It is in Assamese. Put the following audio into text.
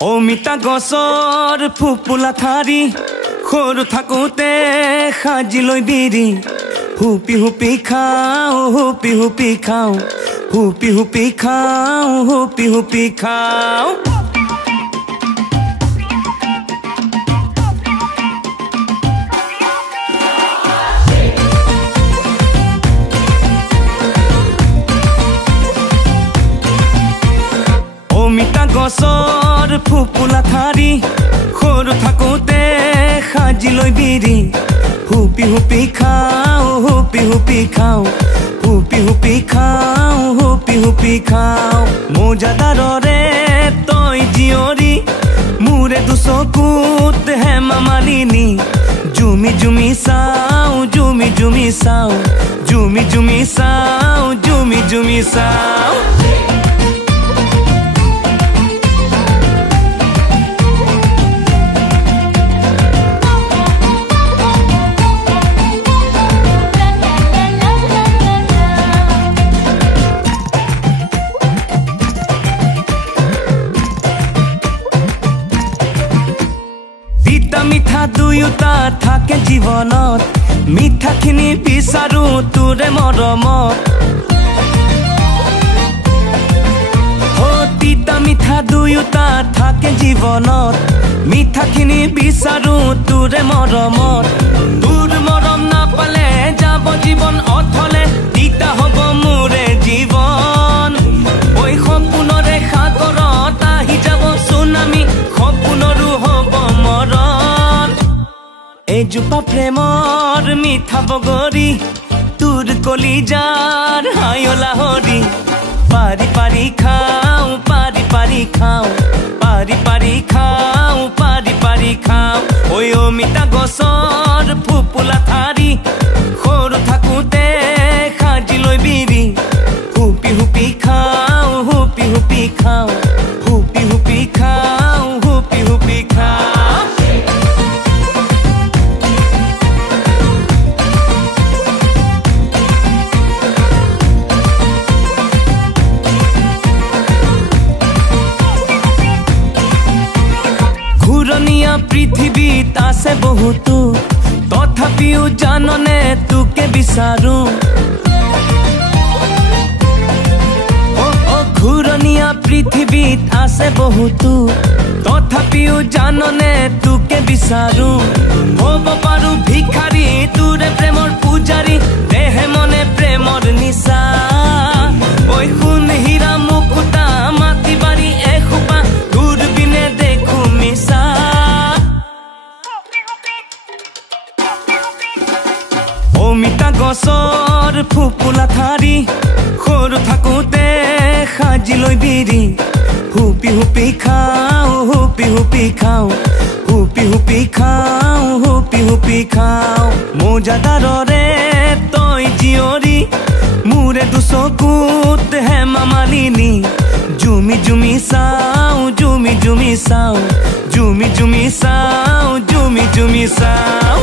অমিতা গছৰ ফুপুলা ঠাৰি সৰু থাকোঁতে সাজি লৈ বিৰি হুপি হুপি খাওঁ হুপি হুপি খাওঁ হুপি হুপি খাওঁ হুপি হুপি খাওঁ অমিতা গছৰ ফুপুলা ঠাৰি সৰু থাকোঁতে সাজি লৈ বিৰি হুপি হুপি খাওঁ হুপি হুপি খাওঁ হুপি হুপি খাওঁ হুপি হুপি খাওঁ মোজাদাৰৰে তই জীয়ৰী মোৰে দুচকুত হেমা মালিনী জুমি জুমি চাওঁ জুমি জুমি চাওঁ জুমি জুমি চাওঁ জুমি জুমি চাওঁ মিঠা দুয়োটা থাকে জীৱনত মিঠাখিনি বিচাৰো তোৰে মৰমত তিতা মিঠা দুয়োটা থাকে জীৱনত মিঠাখিনি বিচাৰো তোৰে মৰমত তোৰ মৰম নাপালে যাব জীৱন অথলে তিতা হ'ব মোৰে জীৱন ঐ সপোনৰে সাগৰত আহি যাব চুনামি সপোনৰো হ'ব মৰণ এজোপা প্ৰেমৰ মিঠা বগৰী তোৰ কলিজাৰ হায়লা হৰি পাৰি পাৰি খাওঁ পাৰি পাৰি খাওঁ পাৰি পাৰি খাওঁ পাৰি পাৰি খাওঁ ঐ অমিতা গছৰ ফুপুলা ঠাৰি সৰু থাকোঁতে সাজি লৈ বিৰি হুপি হুপি খাওঁ হুপি হুপি খাওঁ হুপি হুপি খাওঁ হুপি হুপি খাওঁ ঘূৰণীয়া পৃথিৱীত আছে বহুতো তথাপিও জাননে তোকে বিচাৰো ঘূৰণীয়া পৃথিৱীত আছে বহুতো তথাপিও জাননে তোকে বিচাৰো হ'ব পাৰো ভিখাৰী তোৰে প্ৰেমৰ পূজাৰী দেহে মনে প্ৰেমৰ নিচা ঐ সোণ হীৰা মুকুতা মাটি বাৰী এসোপা দূৰবিনে দেখো মিছা অমিতা গছৰ ফুপুলা ঠাৰি সৰু থাকোঁতে সাজি লৈ বিৰি হুপি হুপি খাওঁ হুপি হুপি খাওঁ হুপি হুপি খাওঁ হুপি হুপি খাওঁ মোজাদাৰৰে তই জীয়ৰী মোৰে দুচকুত হেমা মালিনী জুমি জুমি চাওঁ জুমি জুমি চাওঁ জুমি জুমি চাওঁ জুমি জুমি চাওঁ